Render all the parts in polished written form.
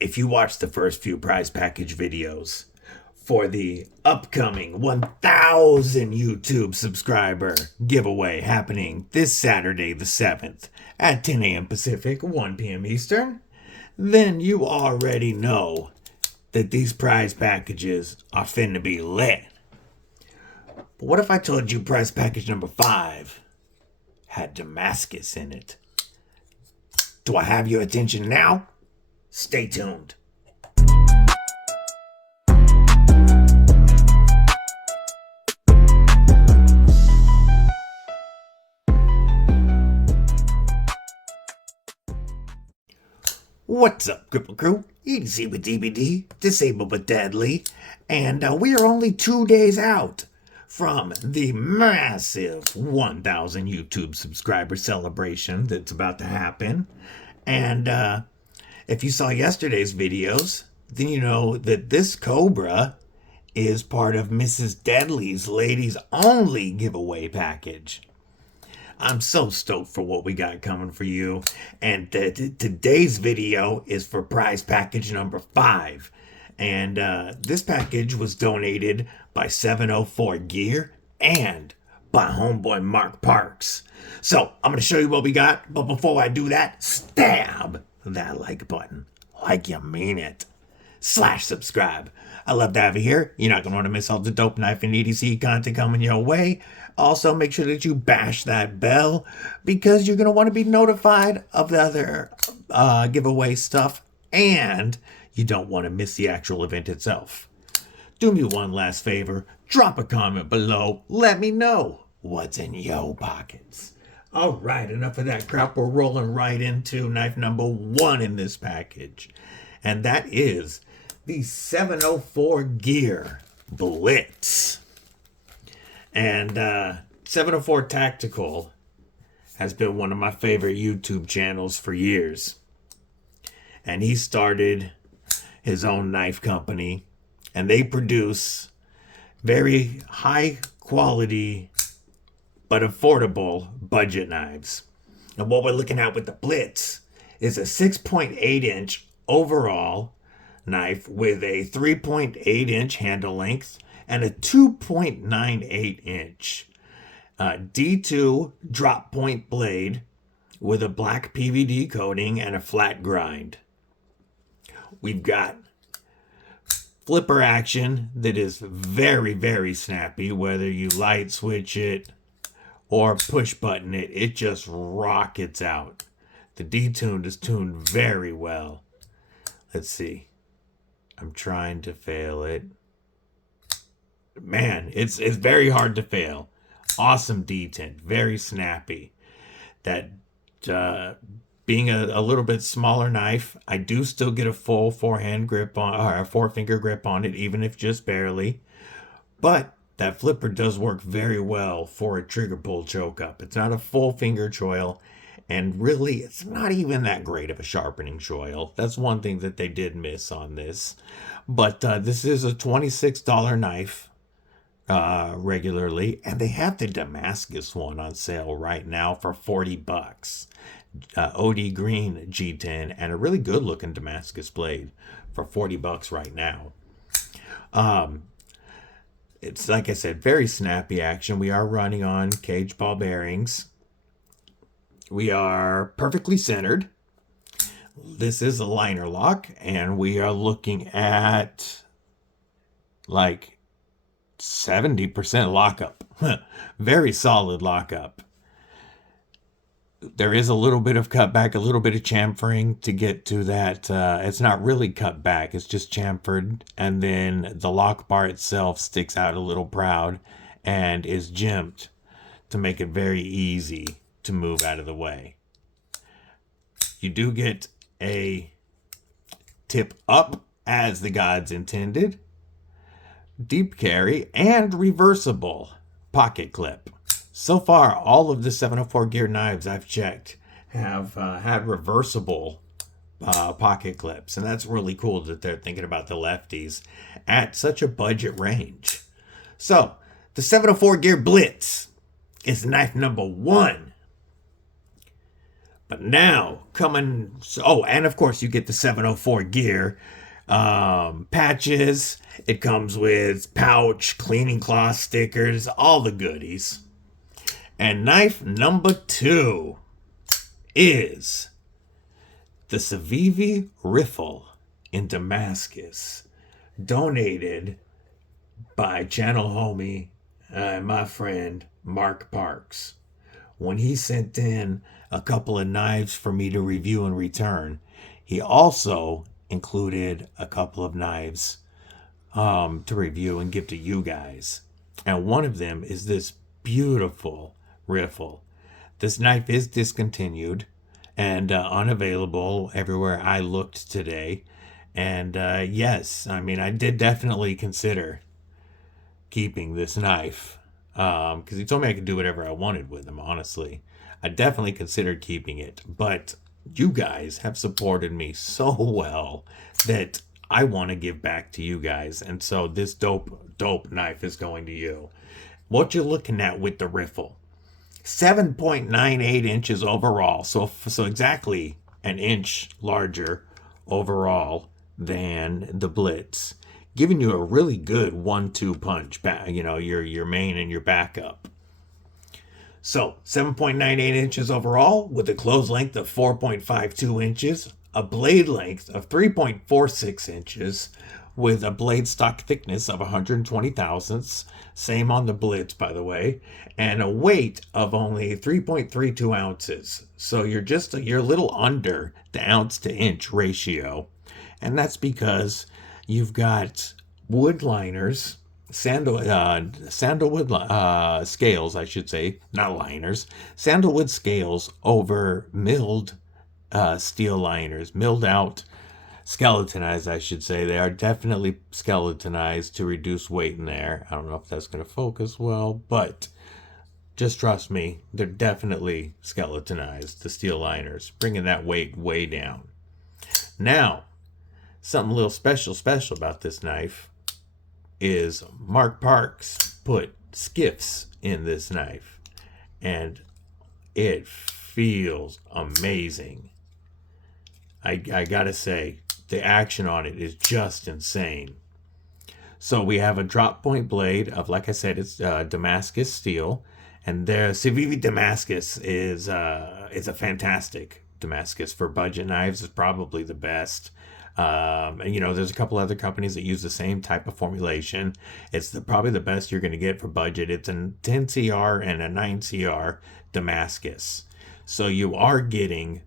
if you watch the first few prize package videos for the upcoming 1,000 YouTube subscriber giveaway happening this Saturday the 7th at 10 a.m. Pacific, 1 p.m. Eastern, then you already know that these prize packages are finna be lit. But what if I told you prize package number 5 had Damascus in it? Do I have your attention now? Stay tuned. What's up, Cripple Crew? EDC with DBD, disabled but deadly, and we are only 2 days out from the massive 1,000 YouTube subscriber celebration that's about to happen. And if you saw yesterday's videos, then you know that this Cobra is part of Mrs. Deadly's Ladies Only giveaway package. I'm so stoked for what we got coming for you. And today's video is for prize package number 5. And this package was donated by 704 Gear and by homeboy Mark Parks. So I'm going to show you what we got. But before I do that, stab that like button like you mean it. /subscribe. I love to have you here. You're not going to want to miss all the dope knife and EDC content coming your way. Also, make sure that you bash that bell because you're going to want to be notified of the other giveaway stuff, and you don't want to miss the actual event itself. Do me one last favor. Drop a comment below. Let me know what's in your pockets. All right, enough of that crap. We're rolling right into knife number 1 in this package, and that is the 704 Gear Blitz. And 704 Tactical has been one of my favorite YouTube channels for years. And he started his own knife company, and they produce very high quality but affordable budget knives. And what we're looking at with the Blitz is a 6.8 inch overall knife with a 3.8 inch handle length and a 2.98 inch D2 drop point blade with a black PVD coating and a flat grind. We've got flipper action that is very, very snappy. Whether you light switch it or push button it, it just rockets out. The D-tuned is tuned very well. Let's see. I'm trying to fail it. Man, it's very hard to fail. Awesome detent, very snappy. That being a little bit smaller knife, I do still get a full forehand grip on, or a 4-finger grip on it, even if just barely. But that flipper does work very well for a trigger pull choke up. It's not a full finger choil, and really, it's not even that great of a sharpening choil. That's one thing that they did miss on this. But this is a $26 knife. Regularly, and they have the Damascus one on sale right now for $40. OD green G10 and a really good looking Damascus blade for $40 right now. It's like I said, very snappy action. We are running on cage ball bearings. We are perfectly centered. This is a liner lock, and we are looking at like 70% lockup. Very solid lockup. There is a little bit of cutback, a little bit of chamfering to get to that. It's not really cut back, it's just chamfered. And then the lock bar itself sticks out a little proud and is jimped to make it very easy to move out of the way. You do get a tip up as the gods intended, deep carry, and reversible pocket clip. So far, all of the 704 Gear knives I've checked have had reversible pocket clips, and that's really cool that they're thinking about the lefties at such a budget range. So, the 704 Gear Blitz is knife number 1. But now coming, oh, and of course you get the 704 gear, patches. It comes with pouch, cleaning cloth stickers, all the goodies. And knife number 2 is the Civivi Riffle in Damascus, donated by channel homie, my friend Mark Parks. When he sent in a couple of knives for me to review and return, he also included a couple of knives to review and give to you guys. And one of them is this beautiful riffle. This knife is discontinued and unavailable everywhere I looked today. And yes, I mean, I did definitely consider keeping this knife because he told me I could do whatever I wanted with him. Honestly, I definitely considered keeping it, but you guys have supported me so well that I want to give back to you guys, and so this dope knife is going to you. What you're looking at with the riffle, 7.98 inches overall, so exactly an inch larger overall than the Blitz, giving you a really good 1-2 punch, you know, your main and your backup. So 7.98 inches overall with a close length of 4.52 inches, a blade length of 3.46 inches with a blade stock thickness of 120 thousandths, same on the Blitz by the way, and a weight of only 3.32 ounces. So you're a little under the ounce to inch ratio. And that's because you've got wood liners, sandalwood scales, I should say, not liners, sandalwood scales over milled steel liners, milled out, skeletonized, I should say. They are definitely skeletonized to reduce weight in there. I don't know if that's going to focus well, but just trust me, they're definitely skeletonized, the steel liners, bringing that weight way down. Now, something a little special about this knife is Mark Parks put skiffs in this knife, and it feels amazing. I gotta say, the action on it is just insane. So we have a drop point blade of, like I said, it's Damascus steel, and the Civivi Damascus is a fantastic Damascus for budget knives. It's probably the best. And you know, there's a couple other companies that use the same type of formulation. It's probably the best you're going to get for budget. It's a 10CR and a 9CR Damascus. So you are getting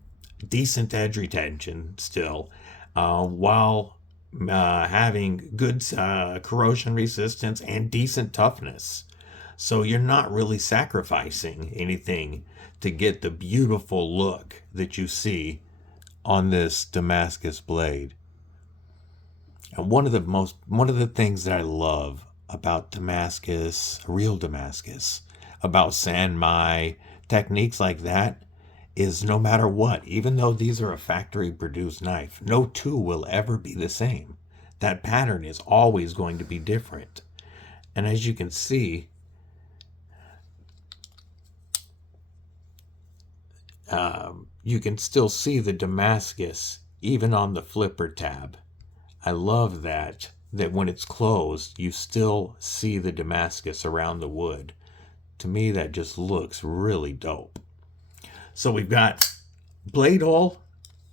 decent edge retention still, while having good corrosion resistance and decent toughness. So you're not really sacrificing anything to get the beautiful look that you see on this Damascus blade. And one of the things that I love about Damascus, real Damascus, about Sanmai, techniques like that, is no matter what, even though these are a factory produced knife, no two will ever be the same. That pattern is always going to be different. And as you can see, you can still see the Damascus even on the flipper tab. I love that when it's closed, you still see the Damascus around the wood. To me, that just looks really dope. So we've got blade hole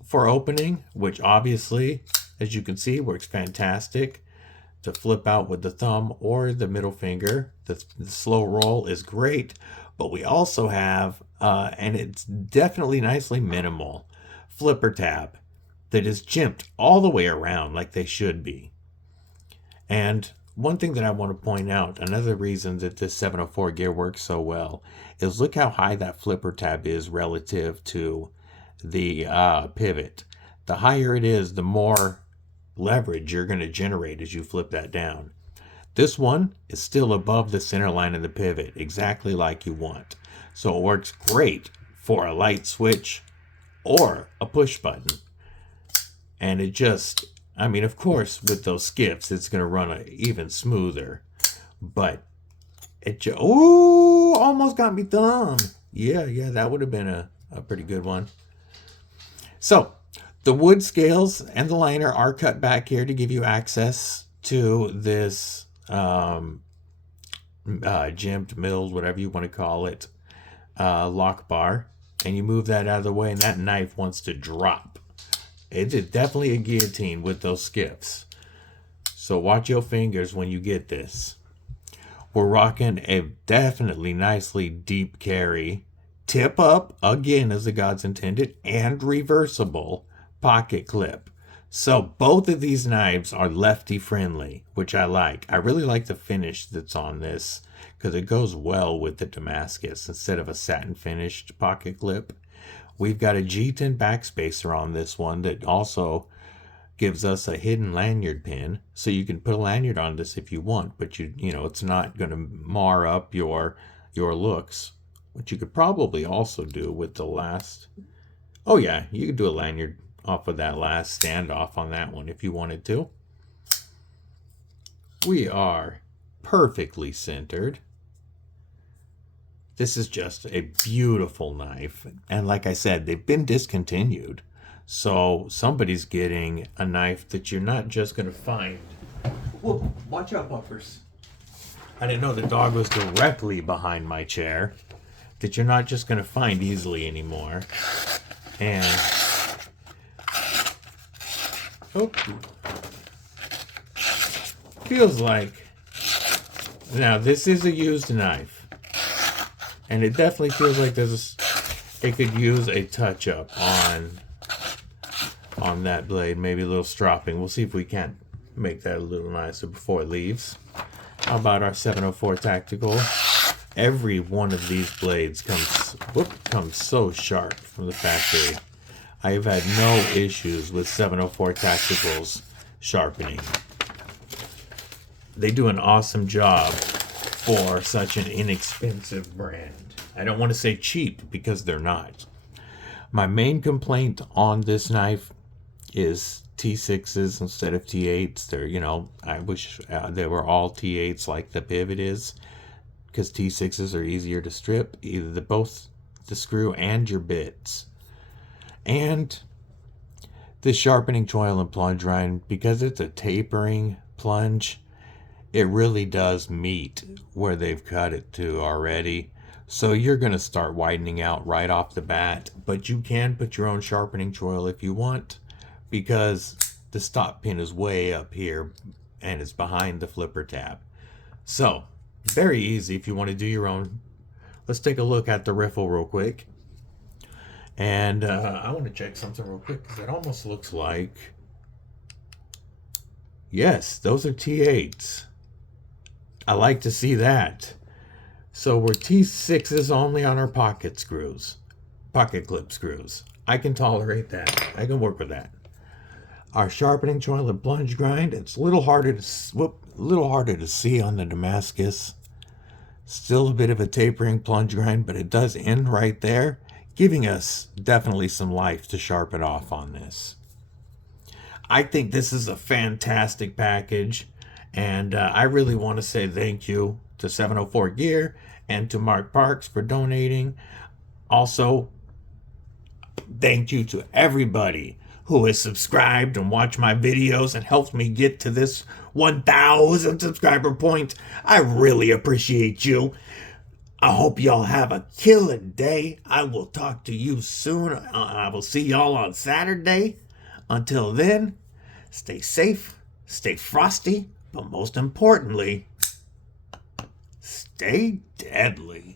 for opening, which obviously, as you can see, works fantastic to flip out with the thumb or the middle finger. The slow roll is great, but we also have, and it's definitely nicely minimal, flipper tab that is jimped all the way around like they should be. And one thing that I want to point out, another reason that this 704 gear works so well, is look how high that flipper tab is relative to the pivot. The higher it is, the more leverage you're going to generate as you flip that down. This one is still above the center line of the pivot, exactly like you want. So it works great for a light switch or a push button. And it just, I mean, of course, with those skips, it's going to run even smoother. But it just, ooh, almost got me thumb. Yeah, that would have been a pretty good one. So the wood scales and the liner are cut back here to give you access to this gemmed, milled, whatever you want to call it, lock bar. And you move that out of the way, and that knife wants to drop. It is definitely a guillotine with those skiffs. So watch your fingers when you get this. We're rocking a definitely nicely deep carry, tip up, again as the gods intended, and reversible pocket clip. So both of these knives are lefty friendly, which I like. I really like the finish that's on this because it goes well with the Damascus instead of a satin finished pocket clip. We've got a G10 backspacer on this one that also gives us a hidden lanyard pin, so you can put a lanyard on this if you want, but you know it's not going to mar up your looks, which you could probably also do with the last. Oh yeah, you could do a lanyard off of that last standoff on that one if you wanted to. We are perfectly centered. This is just a beautiful knife, and like I said, they've been discontinued. So somebody's getting a knife that you're not just going to find. Whoa, watch out, bumpers. I didn't know the dog was directly behind my chair. That you're not just going to find easily anymore. And oh, feels like, now this is a used knife, and it definitely feels like it could use a touch up on that blade, maybe a little stropping. We'll see if we can't make that a little nicer before it leaves. How about our 704 Tactical? Every one of these blades comes so sharp from the factory. I have had no issues with 704 Tacticals sharpening. They do an awesome job for such an inexpensive brand. I don't want to say cheap because they're not. My main complaint on this knife is T6s instead of T8s. They're, you know, I wish they were all T8s like the pivot is, because T6s are easier to strip, either both the screw and your bits. And the sharpening choil and plunge rind, because it's a tapering plunge, it really does meet where they've cut it to already. So you're going to start widening out right off the bat, but you can put your own sharpening choil if you want, because the stop pin is way up here and it's behind the flipper tab. So very easy if you want to do your own. Let's take a look at the riffle real quick. And I want to check something real quick because it almost looks like, yes, those are T8s. I like to see that. So we're T6s only on our pocket screws, pocket clip screws. I can tolerate that. I can work with that. Our sharpening choil and plunge grind, it's a little harder to see on the Damascus. Still a bit of a tapering plunge grind, but it does end right there, giving us definitely some life to sharpen off on this. I think this is a fantastic package, and I really want to say thank you to 704 Gear and to Mark Parks for donating. Also, thank you to everybody who has subscribed and watched my videos and helped me get to this 1,000 subscriber point. I really appreciate you. I hope y'all have a killer day. I will talk to you soon. I will see y'all on Saturday. Until then, stay safe, stay frosty, but most importantly, stay deadly.